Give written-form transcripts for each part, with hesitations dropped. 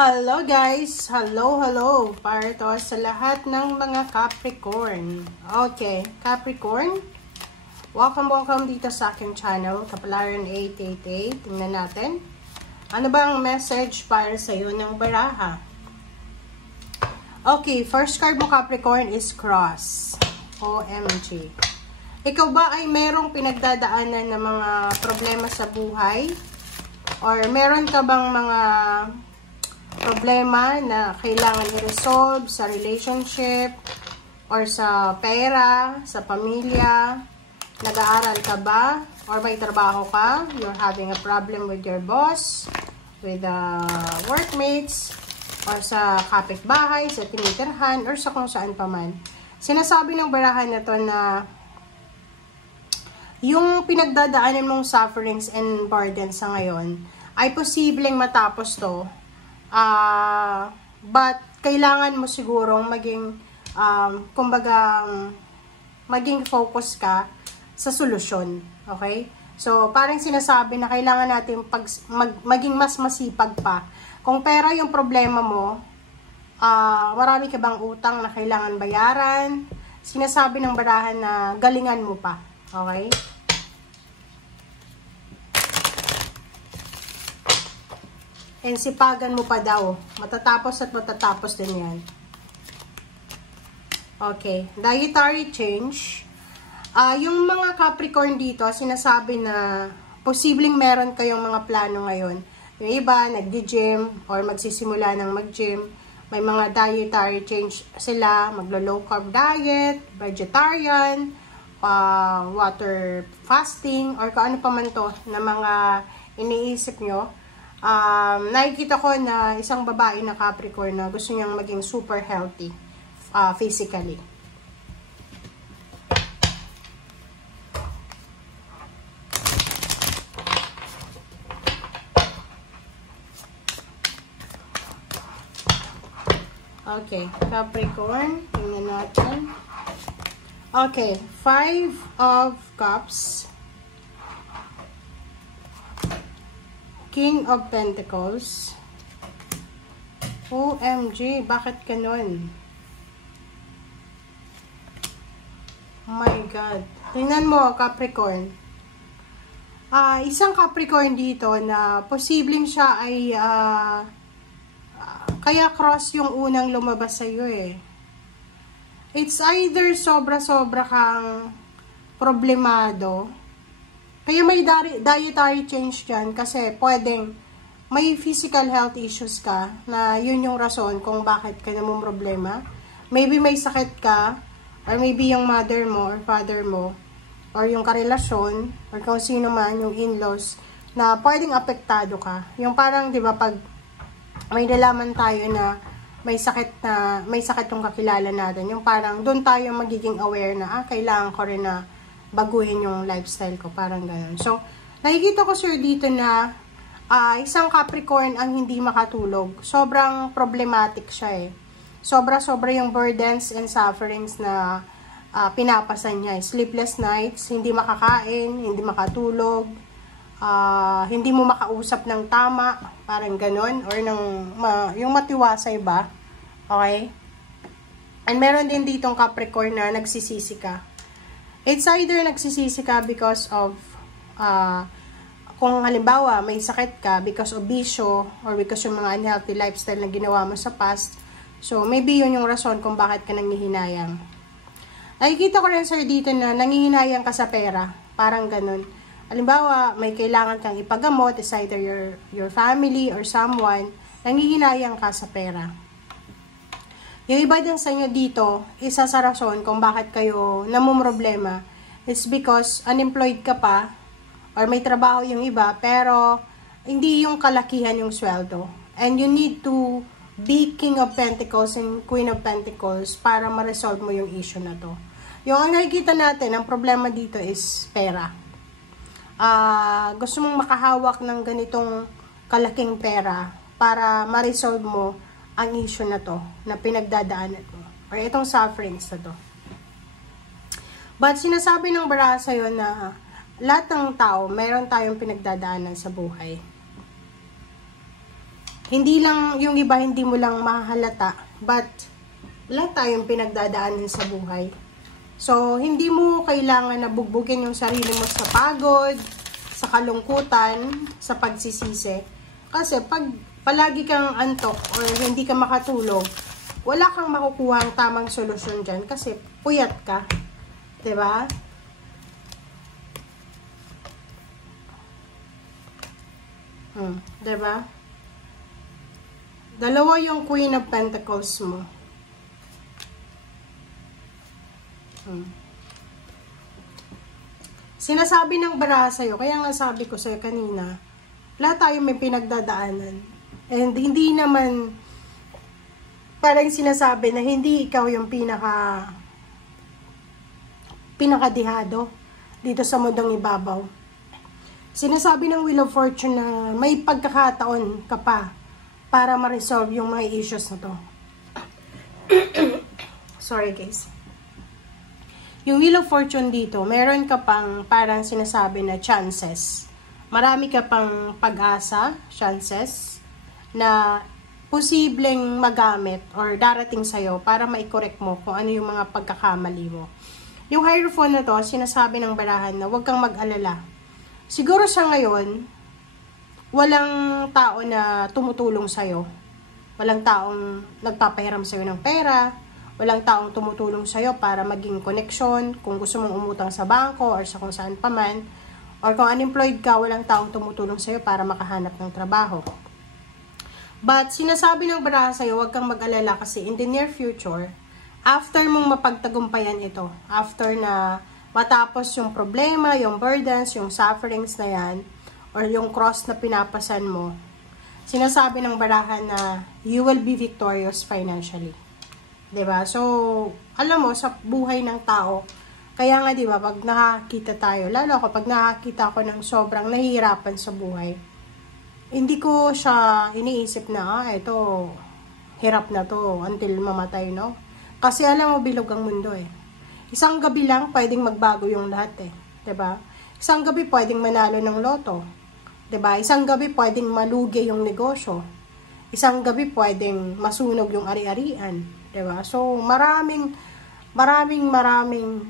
Hello guys! Hello! Para to sa lahat ng mga Capricorn. Okay, Capricorn, welcome dito sa aking channel, Kapalaran 888. Tingnan natin. Ano ba ang message para sa iyo ng baraha? Okay, first card mo Capricorn is Cross. OMG. Ikaw ba ay merong pinagdadaanan ng mga problema sa buhay? Or meron ka bang mga problema na kailangan i-resolve sa relationship or sa pera, sa pamilya? Nag-aaral ka ba? Or may trabaho ka? You're having a problem with your boss, with workmates, or sa kapitbahay, sa tinitirhan, or sa kung saan pa man. Sinasabi ng barahan na to na yung pinagdadaanan mong sufferings and burdens sa ngayon ay posibleng matapos to. But kailangan mo sigurong maging kumbaga maging focus ka sa solusyon, okay? So parang sinasabi na kailangan natin maging mas masipag pa. Kung pera yung problema mo, marami ka bang utang na kailangan bayaran, sinasabi ng barahan na galingan mo pa, okay? And sipagan mo pa daw. Matatapos at matatapos din yan. Okay. Dietary change. Yung mga Capricorn dito, sinasabi na posibleng meron kayong mga plano ngayon. Yung iba, nagdi-gym or magsisimula ng mag-gym. May mga dietary change sila. Maglo-low carb diet, vegetarian, water fasting, or kung ano pa man to na mga iniisip nyo. Nakikita ko na isang babae na Capricorn na gusto niyang maging super healthy physically. Okay, Capricorn, tingnan natin. Okay, 5 of Cups, King of Pentacles. OMG, bakit ganun? Oh my God. Tingnan mo, Capricorn. Isang Capricorn dito na posibleng siya ay kaya cross yung unang lumabas sa'yo eh. It's either sobra-sobra kang problemado. Kaya may dietary change dyan kasi pwedeng may physical health issues ka na yun yung rason kung bakit ka namang problema. Maybe may sakit ka or maybe yung mother mo or father mo or yung karelasyon or kung sino man yung in-laws na pwedeng apektado ka. Yung parang 'di ba pag may nalaman tayo na may sakit yung kakilala natin, yung parang doon tayo magiging aware na kailangan ko rin na baguhin yung lifestyle ko, parang gano'n. So, nakikita ko sir dito na isang Capricorn ang hindi makatulog. Sobrang problematic siya eh. Sobra-sobra yung burdens and sufferings na pinapasan niya. Sleepless nights, hindi makakain, hindi makatulog, hindi mo makausap ng tama, parang gano'n. Or yung matiwasay ba? Okay? And meron din ditong Capricorn na nagsisisi ka. It's either nagsisisi ka because of, kung halimbawa may sakit ka because of bisyo or because yung mga unhealthy lifestyle na ginawa mo sa past. So, maybe yun yung rason kung bakit ka nangihinayang. Nakikita ko rin sir dito na nangihinayang ka sa pera. Parang ganun. Halimbawa, may kailangan kang ipagamot, is either your family or someone, nangihinayang ka sa pera. Yung iba din sa inyo dito, isa sa rason kung bakit kayo namumroblema is because unemployed ka pa or may trabaho yung iba pero hindi yung kalakihan yung sweldo. And you need to be King of Pentacles and Queen of Pentacles para ma-resolve mo yung issue na to. Yung ang nakikita natin, ang problema dito is pera. Gusto mong makahawak ng ganitong kalaking pera para ma-resolve mo ang issue na to, na pinagdadaanan mo, or itong sufferings na to. But sinasabi ng baraha sa'yo na lahat ng tao, meron tayong pinagdadaanan sa buhay. hindi lang, yung iba hindi mo lang mahalata, but wala tayong pinagdadaanan sa buhay. So, hindi mo kailangan na bugbugin yung sarili mo sa pagod, sa kalungkutan, sa pagsisisi. Kasi pag palagi kang antok or hindi ka makatulog, wala kang makukuha ang tamang solusyon dyan kasi puyat ka. 'Di ba? Diba? Dalawa yung Queen of Pentacles mo. Sinasabi ng baraha sa'yo, kaya nga sabi ko sa'yo kanina, lahat tayo may pinagdadaanan. And hindi naman, parang sinasabi na hindi ikaw yung pinakadihado dito sa mundong ibabaw. Sinasabi ng Wheel of Fortune na may pagkakataon ka pa para ma-resolve yung mga issues na to. Sorry guys. Yung Wheel of Fortune dito, meron ka pang parang sinasabi na chances. Marami ka pang pag-asa, chances, na posibleng magamit or darating sa'yo para ma-correct mo kung ano yung mga pagkakamali mo. Yung Hierophant na to, sinasabi ng barahan na huwag kang mag-alala. Siguro sa ngayon, walang tao na tumutulong sa'yo. Walang taong nagpapahiram sa'yo ng pera. Walang taong tumutulong sa'yo para maging koneksyon. Kung gusto mong umutang sa bangko or sa kung saan paman. Or kung unemployed ka, walang taong tumutulong sa'yo para makahanap ng trabaho. But sinasabi ng baraha sa'yo, huwag kang mag-alala kasi in the near future, after mong mapagtagumpayan ito, after na matapos yung problema, yung burdens, yung sufferings na yan, or yung cross na pinapasan mo, sinasabi ng barahan na you will be victorious financially. 'Di ba? So, alam mo, sa buhay ng tao, kaya nga 'di ba, pag nakakita tayo, lalo kapag nakakita ako ng sobrang nahihirapan sa buhay, hindi ko siya iniisip na, ito, hirap na to until mamatay, no? Kasi alam mo, bilog ang mundo eh. Isang gabi lang, pwedeng magbago yung lahat eh. 'Di ba? Isang gabi, pwedeng manalo ng loto. 'Di ba? Isang gabi, pwedeng malugi yung negosyo. Isang gabi, pwedeng masunog yung ari-arian. 'Di ba? So, maraming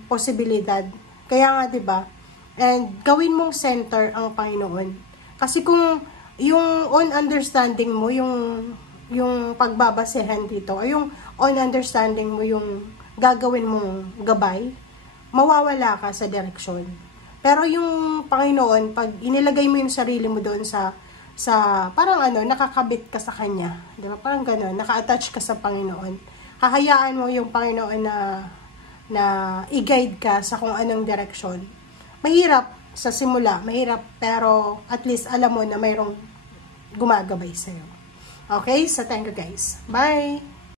posibilidad. Kaya nga, 'di ba? And gawin mong center ang Panginoon. Kasi kung yung on understanding mo, yung pagbabasehan dito, o yung on understanding mo yung gagawin mong gabay, mawawala ka sa direksyon. Pero yung Panginoon, pag inilagay mo yung sarili mo doon sa parang nakakabit ka sa Kanya. Di ba? Parang gano'n, naka-attach ka sa Panginoon. Hahayaan mo yung Panginoon na i-guide ka sa kung anong direksyon. Mahirap sa simula, mahirap, pero at least alam mo na mayroong gumagabay sa'yo. Okay? So, thank you guys. Bye!